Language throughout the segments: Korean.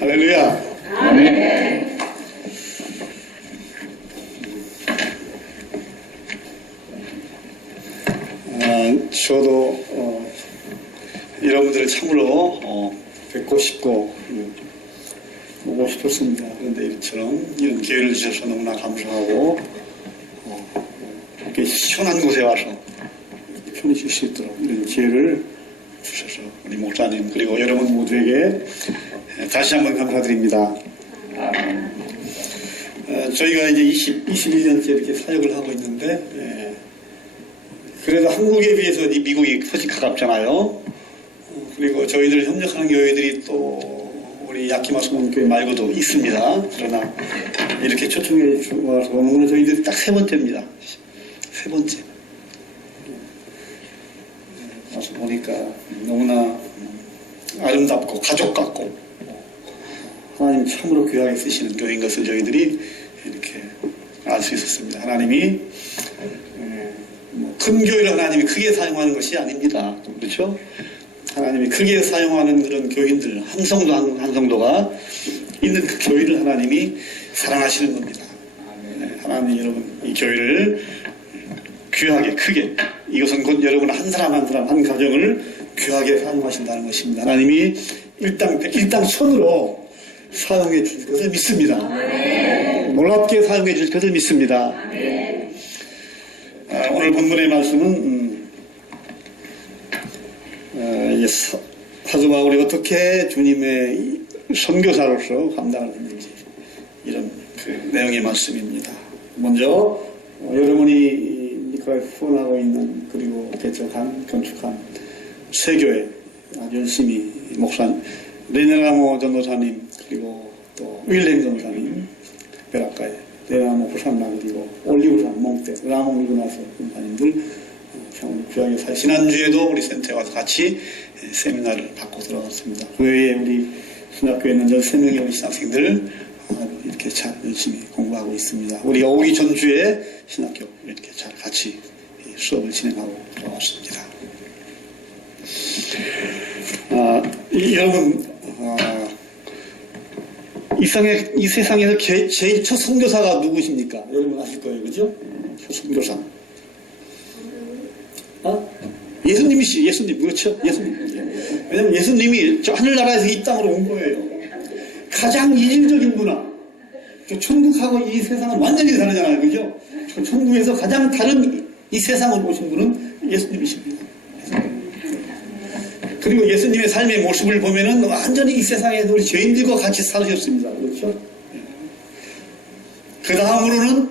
할렐루야. 아멘. 저도 여러분들을 참으로 뵙고 싶고 보고 싶었습니다. 그런데 이런 기회를 주셔서 너무나 감사하고 이렇게 시원한 곳에 와서 편히 쉴 수 있도록 이런 기회를 주셔서 우리 목사님 그리고 여러분 모두에게 다시 한번 감사드립니다. 저희가 이제 21년째 이렇게 사역을 하고 있는데 그래도 한국에 비해서 미국이 훨씬 가깝잖아요. 그리고 저희들 협력하는 교회들이 또 우리 야키마 소문교회 말고도 있습니다. 그러나 이렇게 초청해 주셔서 오늘 저희들 딱 세 번째입니다. 세 번째. 와서 보니까 너무나 아름답고 가족 같고 하나님 참으로 귀하게 쓰시는 교회인 것을 저희들이 이렇게 알 수 있었습니다. 하나님이 큰 교회를 하나님이 크게 사용하는 것이 아닙니다. 그렇죠? 하나님이 크게 사용하는 그런 교인들 한 성도가 있는 그 교회를 하나님이 사랑하시는 겁니다. 하나님 여러분 이 교회를 귀하게 크게 이것은 곧 여러분 한 사람 한 가정을 귀하게 사용하신다는 것입니다. 하나님이 일당천으로 사용해 줄 것을 믿습니다. 놀랍게 사용해 줄 것을 믿습니다. 오늘 본문의 말씀은 사도 바울이 어떻게 주님의 선교사로서 감당을 했는지 이런 그 내용의 말씀입니다. 먼저 여러분이 니콜라이 후원하고 있는 그리고 건축한 세교회 아주 열심히 목사 레네라모 전도사님 그리고 또 윌렘 전도사님 베라카에 레나모 부산나 그리고 올리브산 몽테 라모 밀고 나서 군사님들 참 귀하게 살 지난주에도 우리 센터에 와서 같이 세미나를 받고 들어갔습니다. 그 외에 우리 신학교에 있는 13명의 우리 신학생들 이렇게 잘 열심히 공부하고 있습니다. 우리가 오기 전주에 신학교 이렇게 잘 같이 수업을 진행하고 들어왔습니다. 여러분 이 세상에서 제일 첫 선교사가 누구십니까? 여러분 아실 거예요, 그죠? 첫 선교사. 예수님이시, 예수님, 그렇죠? 예수님. 왜냐면 예수님이 저 하늘나라에서 이 땅으로 온 거예요. 가장 이질적인 문화. 저 천국하고 이 세상은 완전히 다르잖아요, 그죠? 저 천국에서 가장 다른 이 세상을 오신 분은 예수님이십니다. 그리고 예수님의 삶의 모습을 보면은 완전히 이 세상에 우리 죄인들과 같이 살으셨습니다. 그렇죠? 그 다음으로는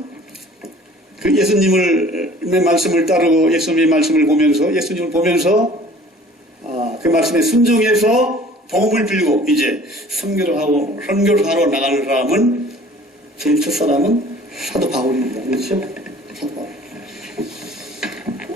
그 예수님의 말씀을 따르고 예수님의 말씀을 보면서 그 말씀에 순종해서 복음을 빌고 이제 선교를 하러 나가는 사람은 제일 첫 사람은 사도 바울입니다. 그렇죠? 사도 바울.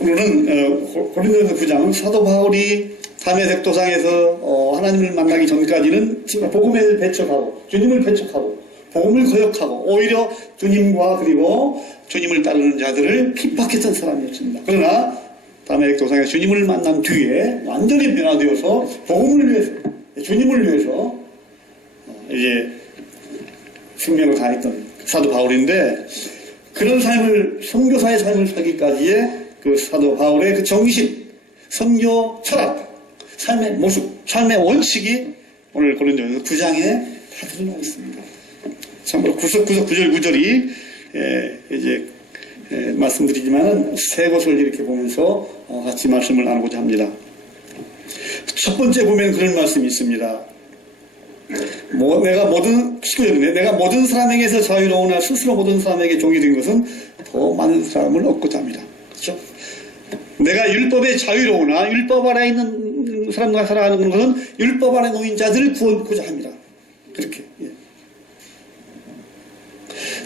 오늘은 고린도서 9장 사도 바울이 담에색 도상에서 하나님을 만나기 전까지는 복음을 배척하고 주님을 배척하고 복음을 거역하고 오히려 주님과 그리고 주님을 따르는 자들을 핍박했던 사람이었습니다. 그러나 담에색 도상에서 주님을 만난 뒤에 완전히 변화되어서 복음을 위해서 주님을 위해서 이제 생명을 다했던 사도 바울인데 그런 삶을 선교사의 삶을 살기까지의 그 사도 바울의 그 정신 선교 철학 삶의 모습, 삶의 원칙이 오늘 고린도서 9장에 다 드러나고 있습니다. 참으로 구석구석 구절구절이 이제 말씀드리지만은 세 곳을 이렇게 보면서 같이 말씀을 나누고자 합니다. 첫 번째 보면 그런 말씀이 있습니다. 내가 모든 사람에게서 자유로우나 스스로 모든 사람에게 종이 된 것은 더 많은 사람을 얻고자 합니다. 그렇죠? 내가 율법에 자유로우나 율법 아래 있는 사람과 살아가는 것은 율법 아래 놓인 자들을 구원하고자 합니다. 그렇게. 예.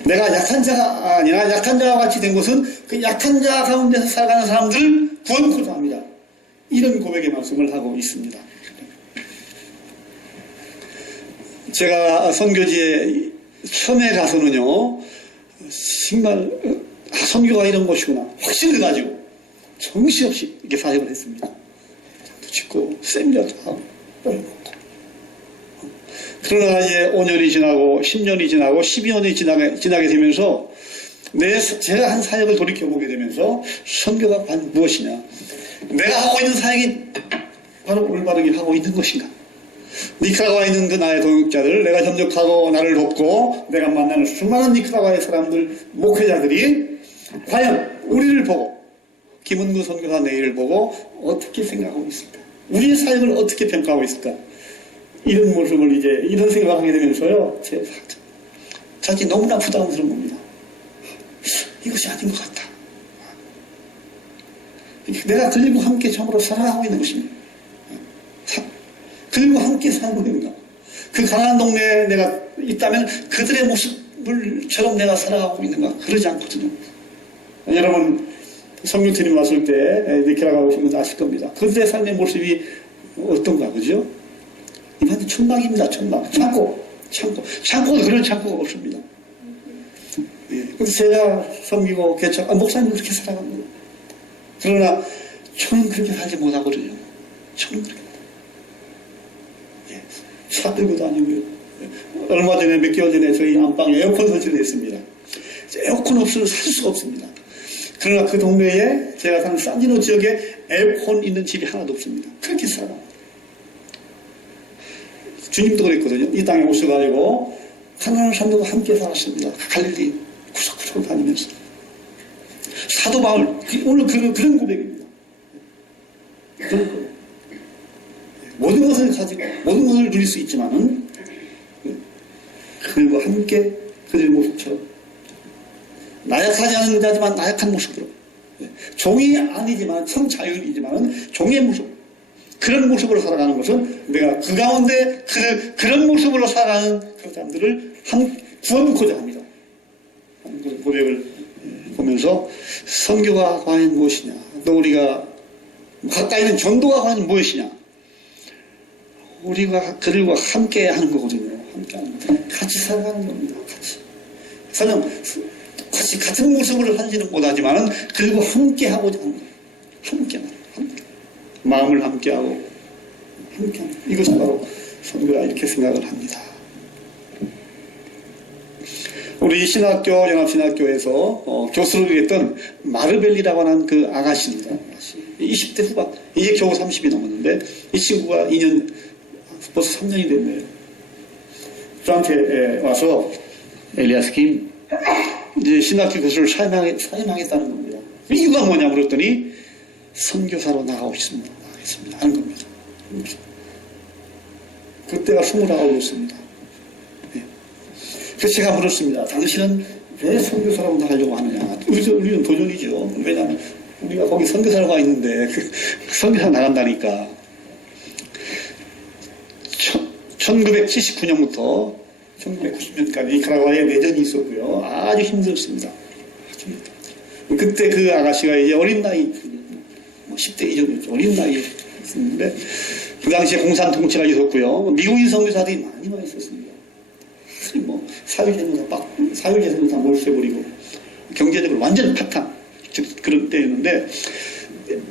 내가 약한 자가 아니라 약한 자와 같이 된 것은 그 약한 자 가운데서 살아가는 사람들을 구원하고자 합니다. 이런 고백의 말씀을 하고 있습니다. 제가 선교지에 처음에 가서는요, 정말 선교가 이런 것이구나 확신을 가지고 정신없이 이렇게 사역을 했습니다. 짓고 세미나도 하고 그러나 이제 5년이 지나고 10년이 지나고 12년이 지나게 되면서 제가 한 사역을 돌이켜보게 되면서 선교가 과연 무엇이냐, 내가 하고 있는 사역이 바로 올바르게 하고 있는 것인가, 니카라과에 있는 그 나의 동역자들, 내가 협력하고 나를 돕고 내가 만나는 수많은 니카라과의 사람들, 목회자들이 과연 우리를 보고, 김은구 선교사 내일을 보고 어떻게 생각하고 있을까, 우리의 사역을 어떻게 평가하고 있을까, 이런 모습을 이제 이런 생각을 하게 되면서요, 제 자기 너무나 부담스러운 겁니다. 이것이 아닌 것 같다. 내가 그들과 함께 참으로 사랑하고 있는 것입니다. 그들과 함께 살고 있는가. 그 가난한 동네에 내가 있다면 그들의 모습을처럼 내가 살아가고 있는가. 그러지 않거든요. 여러분 성교팀이 왔을 때 니케라가 오시면 아실 겁니다. 그들의 삶의 모습이 어떤가, 그죠? 이만한 천막입니다. 천막. 참고 그런 참고가 없습니다. 예. 그래서 제가 섬기고 개척, 목사님 그렇게 살아갑니다. 그러나 저는 그렇게 살지 못하거든요. 저는 그렇게. 예. 차 들고 다니고요. 예. 얼마 전에, 몇 개월 전에 저희 안방에 에어컨 설치를 했습니다. 에어컨 없으면 살 수가 없습니다. 그러나 그 동네에 제가 사는 산지노 지역에 에어컨 있는 집이 하나도 없습니다. 그렇게 살아갑니다. 주님도 그랬거든요. 이 땅에 오셔가지고 가난한 사람들과 함께 살았습니다. 갈릴리 구석구석 다니면서. 사도 바울, 오늘 그런 고백입니다. 그런 고백. 모든 것을 가지고 모든 것을 누릴 수 있지만은 그들과 함께 그들의 모습처럼 나약하지 않은 자지만 나약한 모습으로, 종이 아니지만 참 자유인이지만 종의 모습, 그런 모습으로 살아가는 것은 내가 그 가운데 그런 모습으로 살아가는 그 사람들을 구원코자 합니다. 그런 고백을 보면서 선교가 과연 무엇이냐, 또 우리가 가까이 있는 전도가 과연 무엇이냐, 우리가 그들과 함께 하는 거거든요. 함께 하는 거. 같이 살아가는 겁니다. 설령 같은 모습으로 살지는 못하지만은 그들과 함께 하고자 하는 거예요. 함께. 마음을 함께하고 함께하는, 이것이 바로 선교다, 이렇게 생각을 합니다. 우리 신학교, 연합신학교에서 교수를 했던 마르벨리라고 하는 그 아가씨입니다. 20대 후반, 이제 겨우 30이 넘었는데 이 친구가 2년, 벌써 3년이 됐네요. 저한테 와서 엘리아스 김, 이제 신학교 교수를 사임하겠다는 겁니다. 이유가 뭐냐 물었더니 선교사로 나가고 있습니다. 하는 겁니다. 그때가 29이었습니다. 네. 그래서 제가 물었습니다. 당신은 왜 선교사로 나가려고 하느냐? 우리는 도전이죠. 왜냐하면 우리가 거기 선교사로 가 있는데 선교사 나간다니까. 1979년부터 1990년까지 니카라과에 내전이 있었고요. 아주 힘들었습니다. 그때 그 아가씨가 이제 어린 나이, 10대 이전이었죠. 어린 나이에 있었는데, 그 당시에 공산 통치가 있었고요. 미국인 선교사들이 많이 와 있었습니다. 사회재산 다 몰수해버리고, 경제적으로 완전 파탄, 그런 때였는데,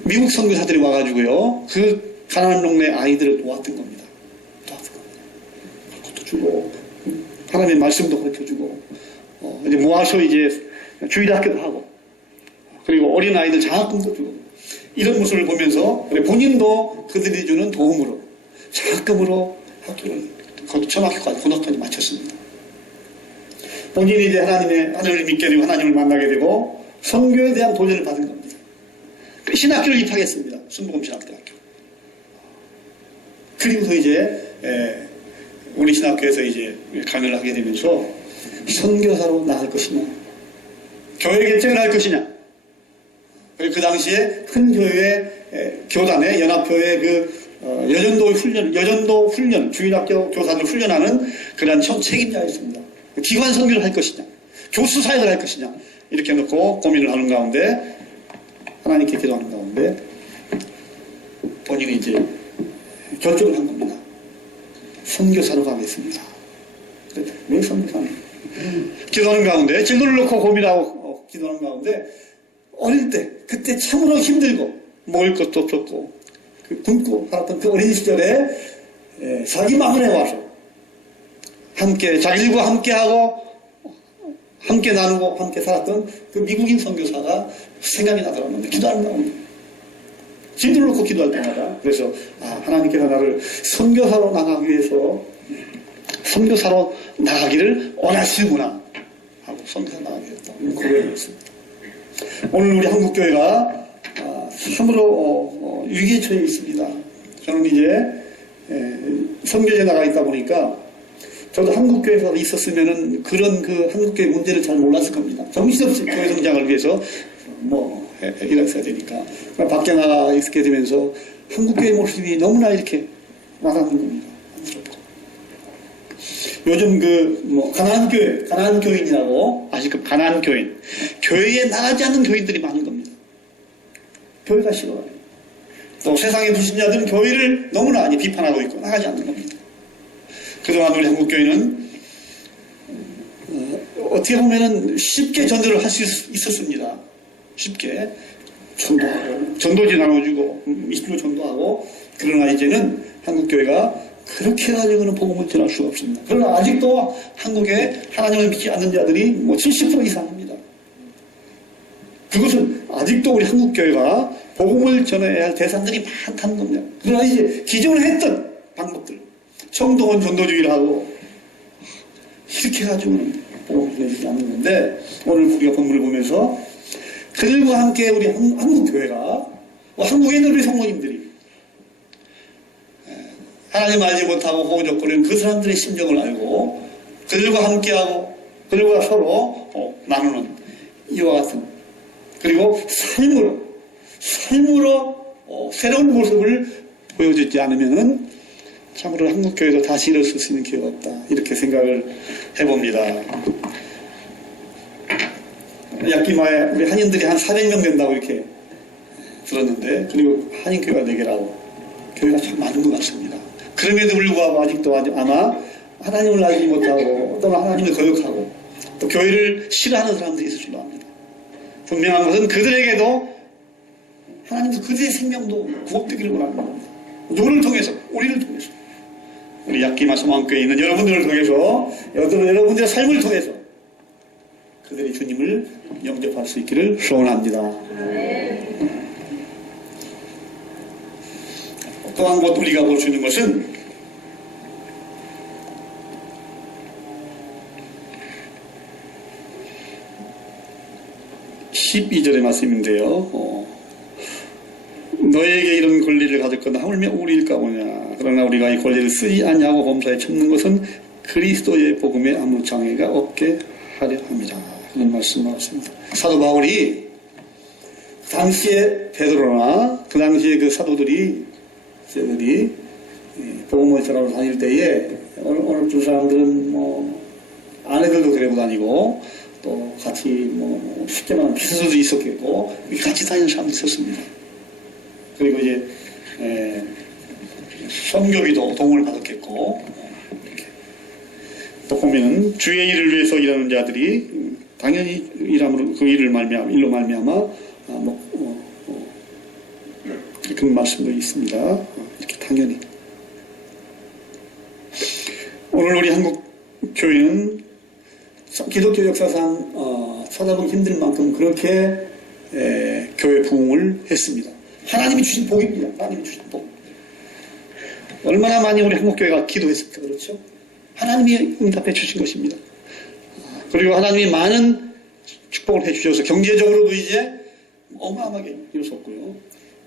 미국 선교사들이 와가지고요, 그 가난한 동네 아이들을 도왔던 겁니다. 그것도 주고, 하나님의 말씀도 가르쳐주고, 이제 모아서 이제 주일학교도 하고, 그리고 어린 아이들 장학금도 주고, 이런 모습을 보면서 본인도 그들이 주는 도움으로 장학금으로 학교를 초등학교까지 고등학교까지 마쳤습니다. 본인이 이제 하나님을 믿게 되고 하나님을 만나게 되고 선교에 대한 도전을 받은 겁니다. 신학교를 입학했습니다. 순복음신학대학교. 그리고서 이제 우리 신학교에서 이제 강의를 하게 되면서 선교사로 나갈 것이냐, 교회 개척을 할 것이냐. 그 당시에 큰 교회 교단의 연합교회 여전도 훈련, 주일학교 교사들 훈련하는 그런 책임자였습니다. 기관 선교를 할 것이냐, 교수 사역을 할 것이냐, 이렇게 놓고 고민을 하는 가운데, 하나님께 기도하는 가운데, 본인이 이제 결정을 한 겁니다. 선교사로 가겠습니다. 왜 선교사냐? 기도하는 가운데, 진도를 놓고 고민하고 기도하는 가운데, 어릴 때, 그때 참으로 힘들고, 먹을 것도 없었고, 굶고 살았던 그 어린 시절에 자기 마을에 와서 함께, 자기들과 함께하고, 함께 나누고, 함께 살았던 그 미국인 선교사가 생각이 나더라고요. 기도하는 나옵니다. 진도를 놓고 기도할 때마다. 그래서, 하나님께서 나를 선교사로 나가기 위해서, 선교사로 나가기를 원하시는구나. 하고 선교사 나가게 됐다. 고백을 했습니다. 오늘 우리 한국교회가 참으로 위기에 처해 있습니다. 저는 이제 선교지에 나가 있다 보니까 저도 한국교회에서 있었으면은 그런 그 한국교회 문제를 잘 몰랐을 겁니다. 정신없이 교회 성장을 위해서 일했어야 되니까. 밖에 나가 있게 되면서 한국교회 모습이 너무나 이렇게 와닿는 겁니다. 요즘 가난안 교인이라고 아시죠? 가난안 교인. 교회에 나가지 않는 교인들이 많은 겁니다. 교회가 싫어요. 또 세상의 불신자들은 교회를 너무나 많이 비판하고 있고 나가지 않는 겁니다. 그동안 우리 한국교회는 어떻게 보면은 쉽게 전도를 할 수 있었습니다. 쉽게 전도하고 전도지 나눠주고 미술로 전도하고. 그러나 이제는 한국교회가 그렇게 가지고는 복음을 전할 수가 없습니다. 그러나 아직도 한국에 하나님을 믿지 않는 자들이 70% 이상입니다. 그것은 아직도 우리 한국교회가 복음을 전해야 할 대상들이 많다는 겁니다. 그러나 이제 기존에 했던 방법들, 청동원 전도주의를 하고 이렇게 가지고는 복음을 전해주지 않는 건데, 오늘 우리가 본문을 보면서 그들과 함께 우리 한국교회가, 한국에 있는 우리 성도님들이 하나님 알지 못하고 호적거리는 그 사람들의 심정을 알고 그들과 함께하고 그들과 서로 나누는 이와 같은, 그리고 삶으로 새로운 모습을 보여주지 않으면은 참으로 한국교회도 다시 일어설 수 있는 기회가 없다, 이렇게 생각을 해봅니다. 약기마에 우리 한인들이 한 400명 된다고 이렇게 들었는데, 그리고 한인교회가 4개라고 교회가 참 많은 것 같습니다. 그럼에도 불구하고 아직도 아마 하나님을 알지 못하고 또는 하나님을 거역하고 또 교회를 싫어하는 사람들이 있을 줄로 압니다. 분명한 것은 그들에게도 하나님도 그들의 생명도 구원되기를 원하는 겁니다. 누구를 통해서? 우리를 통해서. 우리 약기마 소망교회에 있는 여러분들을 통해서, 여러분들의 삶을 통해서 그들이 주님을 영접할 수 있기를 소원합니다. 또 한 번 우리가 볼 수 있는 것은 (12절의) 말씀인데요. 너에게 이런 권리를 가졌거나 하물며 우리일까 보냐. 그러나 우리가 이 권리를 쓰지 않냐고 범사에 쳤는 것은 그리스도의 복음에 아무 장애가 없게 하려 합니다. 그런 말씀하셨습니다. 사도 바울이 당시에 베드로나 그 당시에 그 사도들이 복음을 전하러 다닐 때에 오늘 두 사람들은 아내들도 데리고 다니고 또 같이 쉽게 말하면 비서도 있었겠고 같이 다니는 사람도 있었습니다. 그리고 이제 선교비도 도움을 받았겠고, 또 보면은 주의 일을 위해서 일하는 자들이 당연히 일로 말미암아 그런 말씀도 있습니다. 이렇게 당연히. 오늘 우리 한국 교회는 기독교 역사상 찾아보기 힘들 만큼 그렇게 교회 부흥을 했습니다. 하나님이 주신 복입니다. 하나님이 주신 복. 얼마나 많이 우리 한국교회가 기도했을까, 그렇죠? 하나님이 응답해 주신 것입니다. 그리고 하나님이 많은 축복을 해 주셔서 경제적으로도 이제 어마어마하게 이루었고요.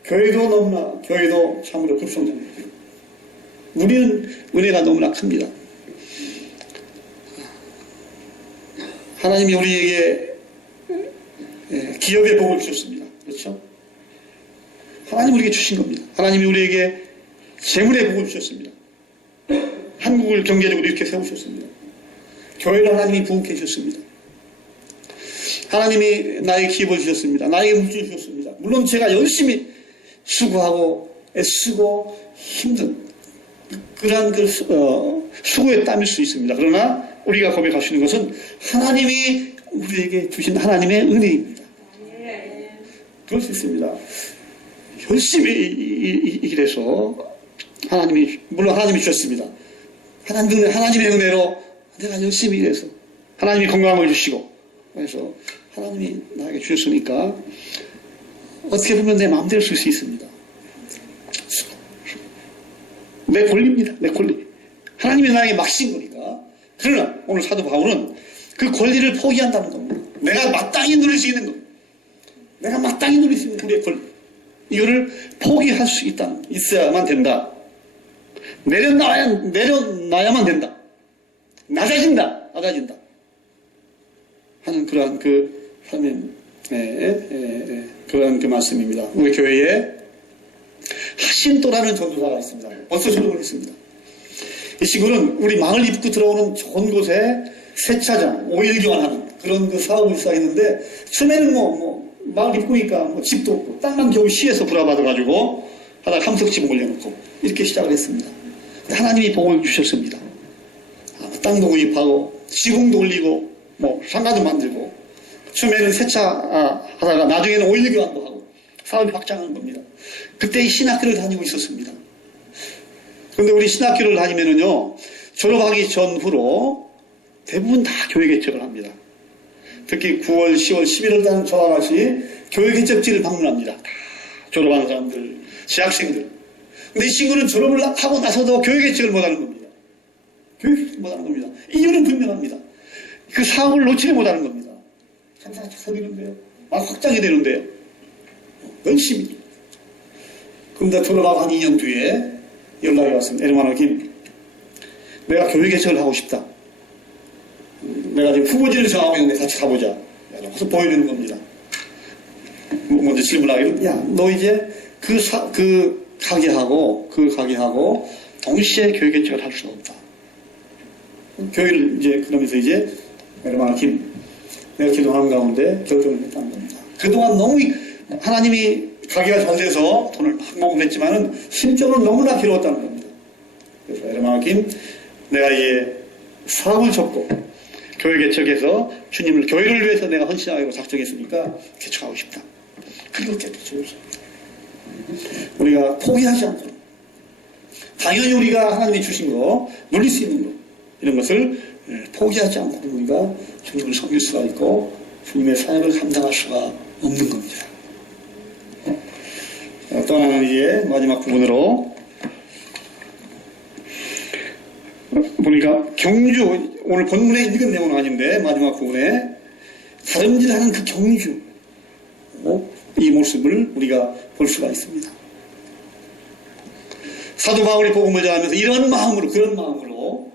교회도 참으로 급성장했고요. 우리는 은혜가 너무나 큽니다. 하나님이 우리에게 기업의 복을 주셨습니다. 그렇죠? 하나님 우리에게 주신 겁니다. 하나님이 우리에게 재물의 복을 주셨습니다. 한국을 경제적으로 이렇게 세우셨습니다. 교회를 하나님이 부흥케 해주셨습니다. 하나님이 나에게 기업을 주셨습니다. 나에게 물질을 주셨습니다. 물론 제가 열심히 수고하고 애쓰고 힘든 그러한 수고의 땀일 수 있습니다. 그러나 우리가 고백할 수 있는 것은 하나님이 우리에게 주신 하나님의 은혜입니다. 그럴 수 있습니다. 열심히 일해서 물론 하나님이 주셨습니다. 하나님의 은혜로 내가 열심히 일해서 하나님이 건강을 주시고 그래서 하나님이 나에게 주셨으니까 어떻게 보면 내 마음대로 쓸 수 있습니다. 내 권리입니다. 내 권리. 하나님이 나에게 맡기신 거니까. 그러나 오늘 사도 바울은 그 권리를 포기한다는 겁니다. 내가 마땅히 누릴 수 있는 것. 내가 마땅히 누릴 수 있는 우리의 권리. 이거를 포기할 수 있어야만 된다. 내려놔야만 된다. 낮아진다. 하는 그러한 그 삶의 그러한 그 말씀입니다. 우리 교회에 하신도라는 전도사가 있습니다. 벌써 전도를 했습니다. 이 친구는 우리 마을 입구 들어오는 좋은 곳에 세차장, 오일 교환하는 그런 그 사업을 시작했는데 처음에는 마을 입구니까 집도 없고 땅만 겨우 시에서 불화받아가지고 하다가 함석지붕 올려놓고 이렇게 시작을 했습니다. 하나님이 복을 주셨습니다. 땅도 구입하고 지붕도 올리고 상가도 만들고 처음에는 세차하다가 나중에는 오일 교환도 하고 사업이 확장하는 겁니다. 그때 이 신학교를 다니고 있었습니다. 그런데 우리 신학교를 다니면은요 졸업하기 전후로 대부분 다 교회 개척을 합니다. 특히 9월, 10월, 11월 달 저와 같이 교회 개척지를 방문합니다. 다 졸업하는 사람들, 재학생들. 근데 이 친구는 졸업을 하고 나서도 교회 개척을 못하는 겁니다. 교회 개척을 못하는 겁니다. 이유는 분명합니다. 그 사업을 놓치지 못하는 겁니다. 장사가 커지는데요. 막 확장이 되는데요. 열심히. 그런데 졸업하고 한 2년 뒤에 연락이 왔습니다. 에르마노 김, 내가 교회 개척을 하고 싶다. 내가 지금 후보지를 정하고 있는데 같이 가보자. 그래서 보여주는 겁니다. 먼저 질문하기를, 야, 너 이제 그 가게하고 동시에 교회 개척을 할 수가 없다. 교회를 이제 그러면서 이제 에르마노 김, 내가 기도하는 가운데 결정을 했다는 겁니다. 그동안 너무 하나님이 가게가 잘 돼서 돈을 막 모금했지만은 심적으로 너무나 괴로웠다는 겁니다. 그래서 에르마노 김, 내가 이제 사업을 접고 교회 개척해서 주님을 교회를 위해서 내가 헌신하기로 작정했으니까 개척하고 싶다. 그렇게 개척했습니다. 우리가 포기하지 않고 당연히 우리가 하나님이 주신 거 누릴 수 있는 거 이런 것을 포기하지 않고 우리가 주님을 섬길 수가 있고 주님의 사역을 감당할 수가 없는 겁니다. 또 하나는 이제 마지막 부분으로 보니까 경주, 오늘 본문에 읽은 내용은 아닌데 마지막 부분에 다름질하는 그 경주, 이 모습을 우리가 볼 수가 있습니다. 사도 바울이 복음을 전하면서 이런 마음으로, 그런 마음으로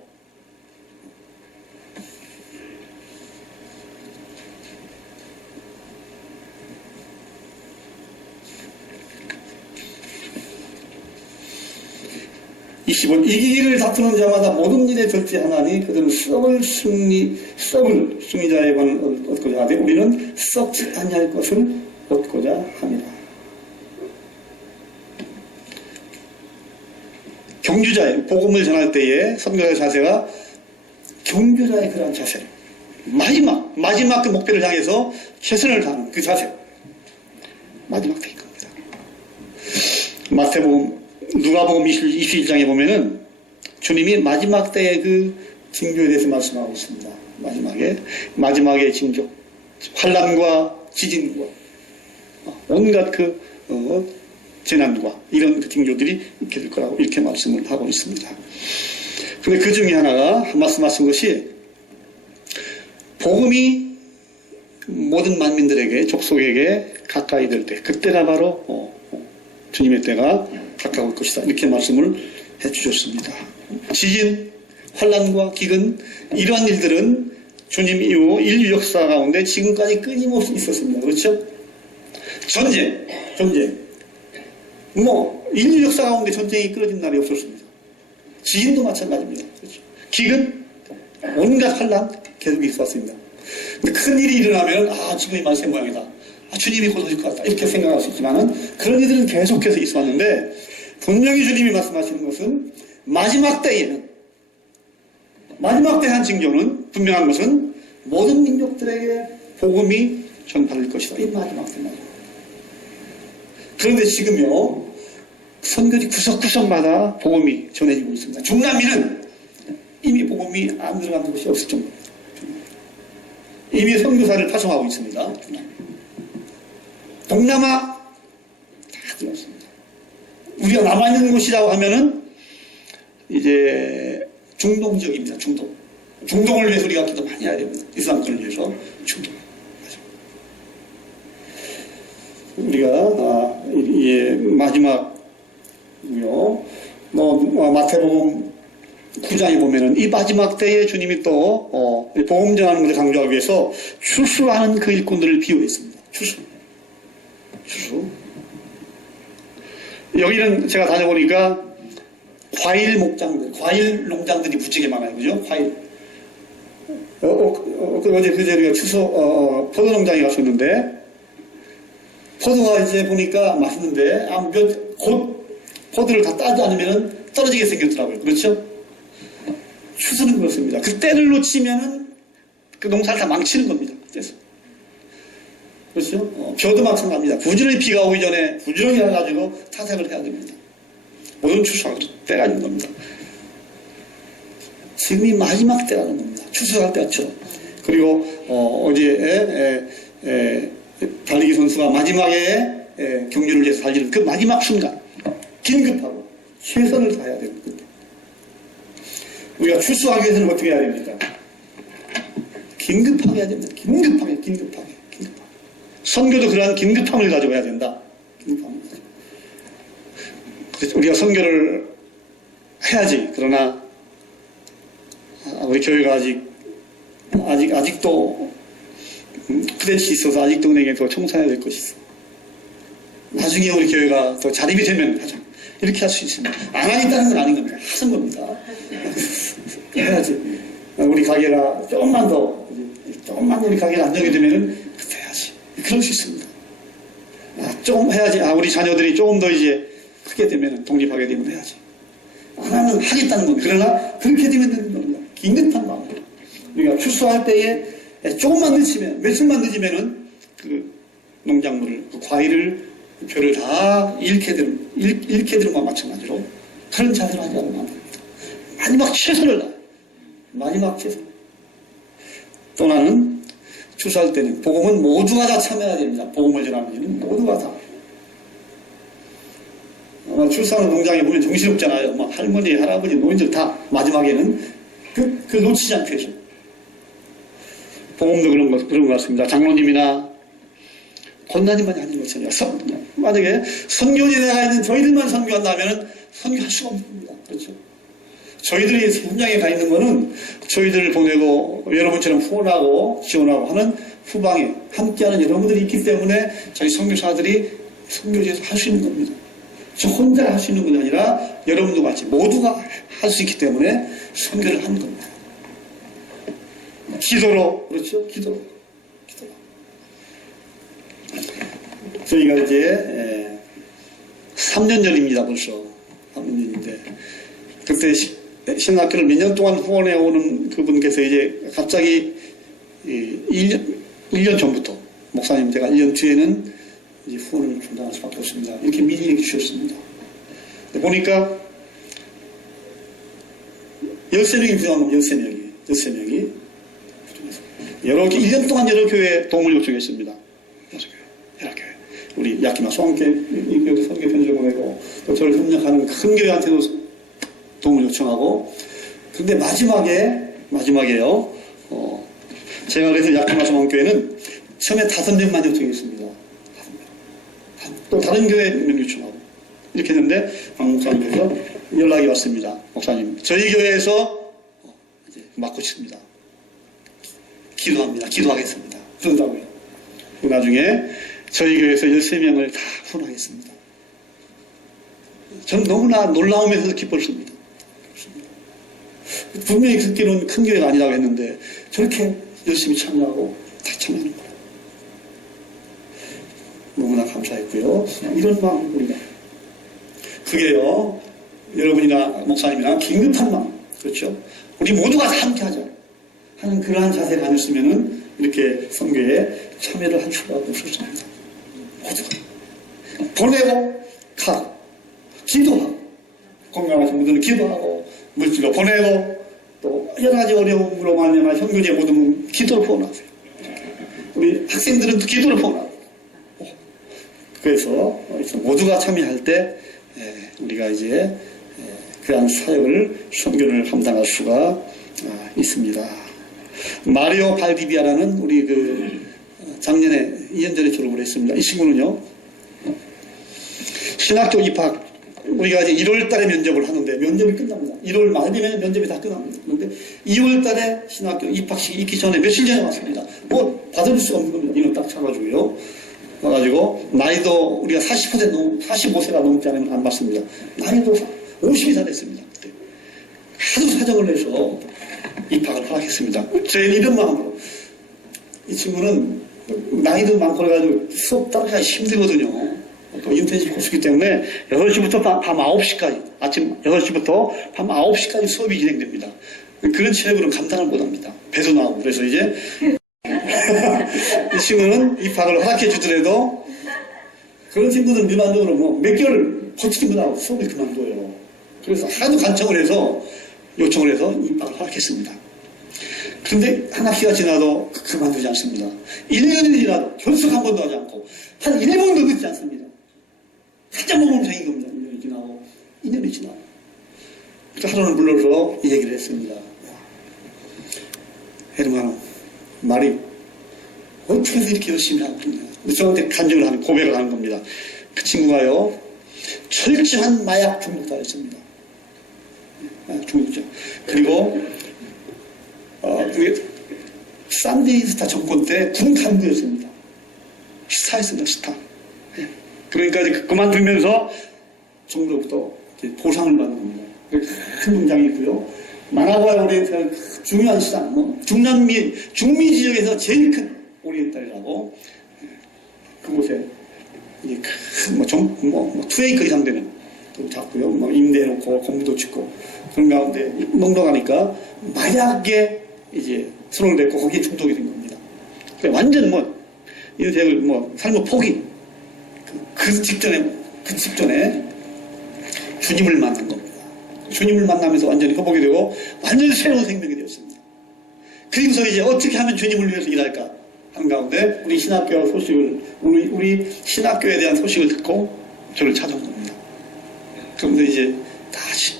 이기기를 다투는 자마다 모든 일에 절제하나니 그들은 썩을 승리자의 관을 얻고자 하되 우리는 썩지 아니할 것을 얻고자 합니다. 경주자의 복음을 전할 때에 선교의 자세가 경주자의 그러한 자세, 마지막 그 목표를 향해서 최선을 다하는 그 자세, 마지막 때일 겁니다. 마태복음, 누가복음 21장에 보면은 주님이 마지막 때의 그 징조에 대해서 말씀하고 있습니다. 마지막의 징조, 환난과 지진과 온갖 그 재난과 이런 그 징조들이 있게 될 거라고 이렇게 말씀을 하고 있습니다. 그런데 그 중에 하나가 말씀하신 것이 복음이 모든 만민들에게, 족속에게 가까이 될 때, 그때가 바로 주님의 때가 가까울 것이다. 이렇게 말씀을 해주셨습니다. 지진, 환난과 기근, 이러한 일들은 주님 이후 인류 역사 가운데 지금까지 끊임없이 있었습니다. 그렇죠? 전쟁. 인류 역사 가운데 전쟁이 끊어진 날이 없었습니다. 지진도 마찬가지입니다. 그렇죠? 기근, 온갖 환난 계속 있었습니다. 근데 큰 일이 일어나면, 지금 이 말씀 모양이다. 주님이 곧 오실 것 같다. 이렇게 생각할 수 있지만은, 그런 일들은 계속해서 있었는데, 분명히 주님이 말씀하시는 것은, 마지막 때에 한 징조는, 분명한 것은, 모든 민족들에게 복음이 전파될 것이다. 이 마지막 때. 그런데 지금요, 선교지 구석구석마다 복음이 전해지고 있습니다. 중남미는 이미 복음이 복음이 안 들어가는 곳이 없을 정도입니다. 이미 선교사를 파송하고 있습니다. 동남아 다 들어왔습니다. 우리가 남아있는 곳이라고 하면은 이제 중동 지역입니다. 중동을 위해서 우리가 기도 많이 해야 됩니다. 이슬람권을 위해서 중동. 우리가 마지막이요. 마태복음 9장에 보면은 이 마지막 때에 주님이 또 복음 전하는 것을 강조하기 위해서 추수하는 그 일꾼들을 비유했습니다. 추수. 여기는 제가 다녀보니까 과일 농장들이 무지개 많아요. 그죠? 과일. 어제 그제 우리가 포도 농장에 갔었는데, 포도가 이제 보니까 맛있는데, 곧 포도를 다 따지 않으면 떨어지게 생겼더라고요. 그렇죠? 추수는 그렇습니다. 그 때를 놓치면은 그 농사를 다 망치는 겁니다. 그래서. 그렇죠? 벼도 마찬가지입니다. 부지런히 비가 오기 전에 부지런히 해가지고 타작을 해야 됩니다. 모든 추수할 때가 있는 겁니다. 지금이 마지막 때라는 겁니다. 추수할 때죠. 그리고 어제 달리기 선수가 마지막에 경주를 위해서 달리는 그 마지막 순간 긴급하고 최선을 다해야 되는 겁니다. 우리가 추수하기 위해서는 어떻게 해야 됩니까? 긴급하게 해야 됩니다. 긴급하게. 선교도 그러한 긴급함을 가지고 해야 된다. 우리가 선교를 해야지. 그러나 우리 교회가 아직도 크댄시 있어서 아직도 은행에 더 청소해야 될 것이 있어. 나중에 우리 교회가 더 자립이 되면 하자. 이렇게 할 수 있습니다. 안 하겠다는 건 아닌 겁니다. 하는 겁니다. 해야지. 우리 가게가 조금만 우리 가게가 안정이 되면은 그때 해야지. 그럴 수 있습니다. 조금 해야지. 우리 자녀들이 조금 더 이제 크게 되면 독립하게 되면 해야지. 하나는 하겠다는 겁니다. 그러나 그렇게 되면 되는 겁니다. 긴급한 마음. 우리가 추수할 때에 조금만 늦으면, 며칠만 늦으면은 그 농작물을, 그 과일을, 벼를 다 잃게 되는 것과 마찬가지로 그런 자세를 하지 않으면 안 됩니다. 마지막 최선을 다해. 마지막 최선. 또 나는 추수할 때는 복음은 모두가 다 참여해야 됩니다. 복음을 전하는 일은 모두가 다. 출산하는 농장에 보면 정신없잖아요. 막 할머니, 할아버지, 노인들 다 마지막에는 그 놓치지 않게 해줘. 복음도 그런 것 같습니다. 장로님이나 권사님만이 아닌 것처럼 만약에 선교지대가 있는 저희들만 선교한다면 선교할 수가 없는 겁니다. 그렇죠? 저희들이 현장에 가 있는 거는 저희들을 보내고 여러분처럼 후원하고 지원하고 하는 후방에 함께하는 여러분들이 있기 때문에 저희 선교사들이 선교지에서 할 수 있는 겁니다. 저 혼자 할 수 있는 건 아니라 여러분도 같이 모두가 할 수 있기 때문에 선교를 하는 겁니다. 기도로, 그렇죠? 기도로. 저희가 이제 3년 전입니다. 벌써 3년 전인데 그때 신학교를 몇 년 동안 후원해 오는 그분께서 이제 갑자기 1년 전부터 목사님 제가 1년 뒤에는 이제 후원을 중단할 수밖에 없습니다. 이렇게 미리 얘기 주셨습니다. 보니까 13명이 부족한 겁니다. 13명이 여러 1년 동안 여러 교회에 도움을 요청했습니다. 여러 교회. 우리 야키마 소환교회 선교 편지를 보내고 또 저를 협력하는 큰 교회한테도 도움을 요청하고 그런데 마지막에요. 제가 그래서 야키마 소환교회는 처음에 5명만 요청했습니다. 5명. 또 다른 교회 몇 명 요청하고 이렇게 했는데 박 목사님께서 연락이 왔습니다. 목사님 저희 교회에서 이제 맡고 있습니다. 기도하겠습니다. 그런다고요. 나중에 저희 교회에서 13명을 다 후원하겠습니다. 저는 너무나 놀라우면서 기뻤습니다. 분명히 그때는 큰 교회가 아니라고 했는데 저렇게 열심히 참여하고 다 참여하는 거예요. 너무나 감사했고요. 이런 마음 우리가 그게요. 여러분이나 목사님이나 긴급한 마음 그렇죠. 우리 모두가 다 함께하자 하는 그러한 자세가 아니었으면은 이렇게 선교에 참여를 할 수가 없었습니다. 모두가 보내고 가고 기도하고 건강하신 분들은 기도하고 물질로 보내고 또 여러 가지 어려움으로 말미암아 현교제 모든 기도를 포함하세요. 우리 학생들은 또 기도를 포함하세요. 그래서 모두가 참여할 때 우리가 이제 그러한 사역을 선교를 감당할 수가 있습니다. 마리오 발디비아라는 우리 작년에 2년 전에 졸업을 했습니다. 이 친구는요, 신학교 입학, 우리가 이제 1월 달에 면접을 하는데 면접이 끝납니다. 1월 말 되면 면접이 다 끝납니다. 그런데 2월 달에 신학교 입학식이 있기 전에 며칠 전에 왔습니다. 받을 수가 없는 겁니다. 이거 딱 차가지고요. 와가지고, 나이도 우리가 45세가 넘지 않으면 안 받습니다. 나이도 50이 다 됐습니다. 그때. 하도 사정을 내서 입학을 하겠습니다. 저희는 이런 마음으로. 이 친구는 나이도 많고 그래가지고 수업 따라가기 힘들거든요. 또 인텐시브 코스이기 때문에 6시부터 밤 9시까지, 아침 6시부터 밤 9시까지 수업이 진행됩니다. 그런 체력으로는 감당을 못합니다. 배도 나오고. 그래서 이제 이 친구는 입학을 허락해 주더라도 그런 친구들은 일반적으로 몇 개월 버티고 나고 수업을 그만둬요. 그래서 하도 간청을 해서 요청을 해서 입학을 허락했습니다. 그런데 한 학기가 지나도 그만두지 않습니다. 1년이 지나도 결석 한 번도 하지 않고 한 1번도 늦지 않습니다. 살짝 몸을 생긴 겁니다. 1년이 지나고 2년이 지나고. 그래서 하루는 불러서 이 얘기를 했습니다. 헤르만 말이 어떻게 이렇게 열심히 하고 있냐. 저한테 간증을 하는, 고백을 하는 겁니다. 그 친구가요, 철저한 마약 중독자였습니다. 마약 중독자. 그리고 그게 산디스타 정권 때 군 간부였습니다. 스타였습니다, 스타. 그러니까 이제 그만두면서 정부로부터 보상을 받는 겁니다. 큰 공장이 있고요. 마나과 오리엔탈 중요한 시장, 중미 지역에서 제일 큰 오리엔탈이라고, 그곳에 이게 큰 2에이커 이상 되는 또 잡고요. 임대해놓고 공부도 짓고 그런 가운데 농덕하니까 마약에 이제 손을 댔고 거기에 중독이 된 겁니다. 완전 인생을 삶의 포기. 그 직전에 주님을 만난 겁니다. 주님을 만나면서 완전히 회복이 되고 완전히 새로운 생명이 되었습니다. 그리고서 이제 어떻게 하면 주님을 위해서 일할까 하는 가운데 우리 신학교 소식을, 우리 신학교에 대한 소식을 듣고 저를 찾아온 겁니다. 그런데 이제 다시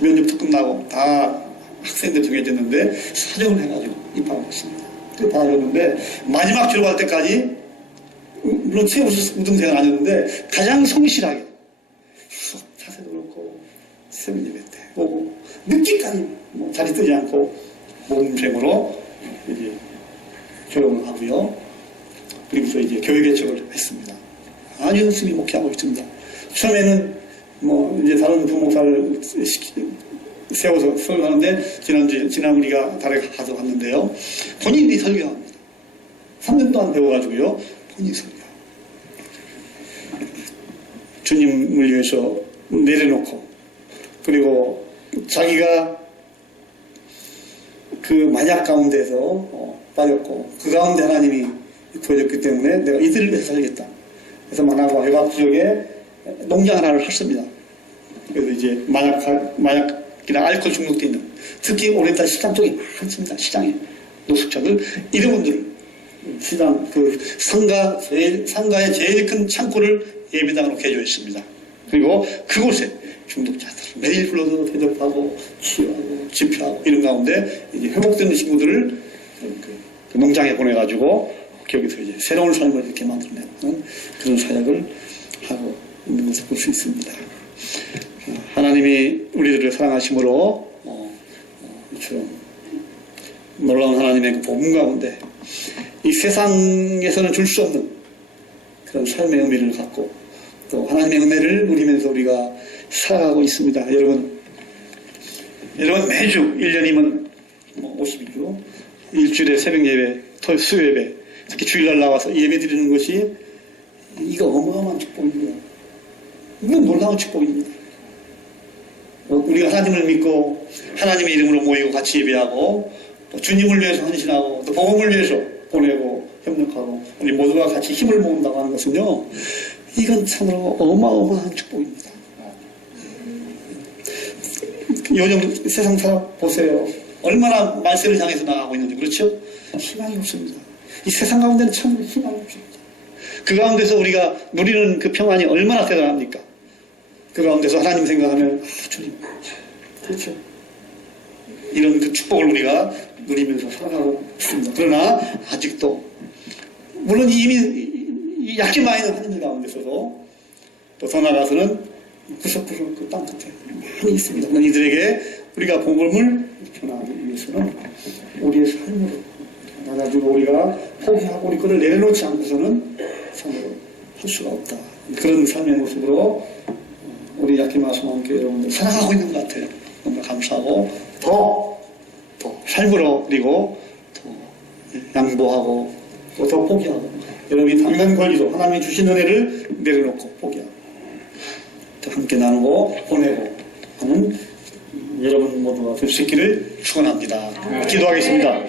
면접도 끝나고 다 학생들 정해졌는데 사정을 해가지고 입학을 했습니다. 그 받아줬는데 마지막 졸업할 때까지 물론 최우 우등생은 아니었는데 가장 성실하게 수업 자세도 그렇고 세미나 예배 때 오고 늦게까지 자리 뜨지 않고 모범생으로 이제 졸업을 하고요. 그리고서 이제 교회 개척을 했습니다. 아주 열심히 목회하고 있습니다. 처음에는 이제 다른 부목사를 세워서 설교하는데 지난 우리가 달에 가서 왔는데요. 본인이 설교합니다. 3년 동안 배워가지고요. 본인이 설교. 주님을 위해서 내려놓고 그리고 자기가 그 마약 가운데서 빠졌고 그 가운데 하나님이 구해줬기 때문에 내가 이들을 위해서 살겠다. 그래서 마나과 외곽 지역에 농장 하나를 했습니다. 그래서 이제 마약이나 알코올 중독돼 있는 특히 오리엔탈 시장 쪽에 많습니다. 시장에 노숙자들 이런 분들 시장 상가의 제일 큰 창고를 예배당으로 개조했습니다. 그리고 그곳에 중독자들 매일 불러서 대접하고 치유하고 집회하고 이런 가운데 이제 회복되는 친구들을 그 농장에 보내가지고 거기서 이제 새로운 삶을 이렇게 만들어내는 그런 사역을 하고 있는 것을 볼 수 있습니다. 하나님이 우리들을 사랑하심으로 이처럼 놀라운 하나님의 그 복음 가운데 이 세상에서는 줄 수 없는 그런 삶의 의미를 갖고 또 하나님의 은혜를 누리면서 우리가 살아가고 있습니다. 여러분 매주 1년이면 52주 일주일에 새벽 예배, 수요 예배, 특히 주일날 나와서 예배 드리는 것이 이거 어마어마한 축복입니다. 이건 놀라운 축복입니다. 우리가 하나님을 믿고 하나님의 이름으로 모이고 같이 예배하고 또 주님을 위해서 헌신하고 또 복음을 위해서 보내고 협력하고 우리 모두가 같이 힘을 모은다고 하는 것은요, 이건 참으로 어마어마한 축복입니다. 요즘 세상 살아보세요. 얼마나 말세를 향해서 나가고 있는지, 그렇죠? 희망이 없습니다. 이 세상 가운데는 참 희망이 없습니다. 그 가운데서 우리가 누리는 그 평안이 얼마나 대단합니까? 그 가운데서 하나님 생각하면, 주님, 그렇죠. 이런 그 축복을 우리가 누리면서 살아가고 있습니다. 그러나 아직도, 물론 이미 약게 많이 있는 하나님 가운데서도 또 더 나아가서는 구석구석 그 땅끝에 많이 있습니다. 그러나 이들에게 우리가 복음을 전하기 위해서는 우리의 삶으로 나가지고 우리가 포기하고 우리 것을 내려놓지 않고서는 삶으로 할 수가 없다. 그런 삶의 모습으로 우리 야키마스만교회 여러분들 살아가고 있는 것 같아요. 너무 감사하고 더 삶으로 그리고 더 양보하고 또 더 포기하고 여러분이 당장 권리로 하나님이 주신 은혜를 내려놓고 포기하고 또 함께 나누고 보내고 하는 여러분 모두가 될 수 있기를 축원합니다. 기도하겠습니다.